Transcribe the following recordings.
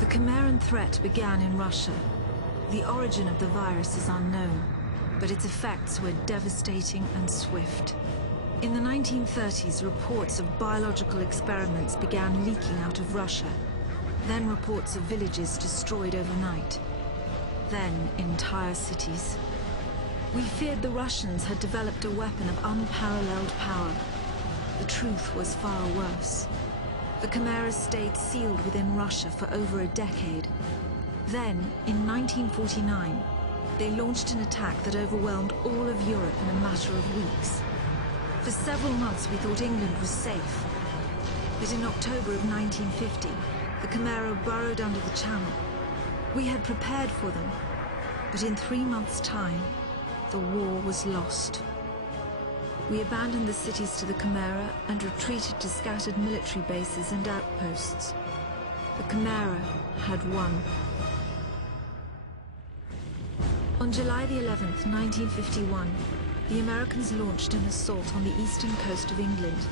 The Cimmerian threat began in Russia. The origin of the virus is unknown, but its effects were devastating and swift. In the 1930s, reports of biological experiments began leaking out of Russia. Then reports of villages destroyed overnight. Then entire cities. We feared the Russians had developed a weapon of unparalleled power. The truth was far worse. The Chimera stayed sealed within Russia for over a decade. Then, in 1949, they launched an attack that overwhelmed all of Europe in a matter of weeks. For several months we thought England was safe. But in October of 1950, the Chimera burrowed under the Channel. We had prepared for them, but in 3 months' time, the war was lost. We abandoned the cities to the Chimera and retreated to scattered military bases and outposts. The Chimera had won. On July the 11th, 1951, the Americans launched an assault on the eastern coast of England.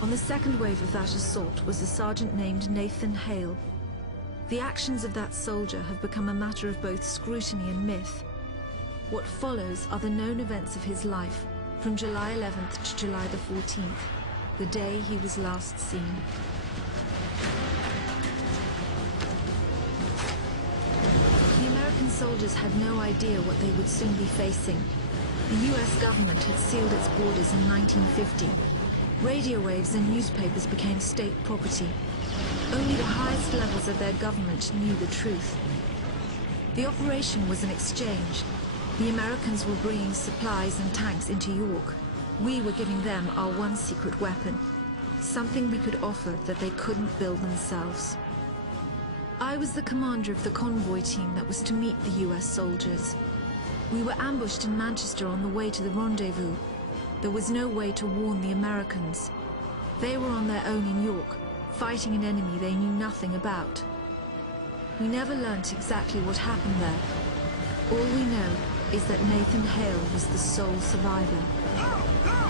On the second wave of that assault was a sergeant named Nathan Hale. The actions of that soldier have become a matter of both scrutiny and myth. What follows are the known events of his life, from July 11th to July the 14th, the day he was last seen. The American soldiers had no idea what they would soon be facing. The US government had sealed its borders in 1950. Radio waves and newspapers became state property. Only the highest levels of their government knew the truth. The operation was an exchange. The Americans were bringing supplies and tanks into York. We were giving them our one secret weapon, something we could offer that they couldn't build themselves. I was the commander of the convoy team that was to meet the US soldiers. We were ambushed in Manchester on the way to the rendezvous. There was no way to warn the Americans. They were on their own in York, fighting an enemy they knew nothing about. We never learnt exactly what happened there. All we know is that Nathan Hale was the sole survivor.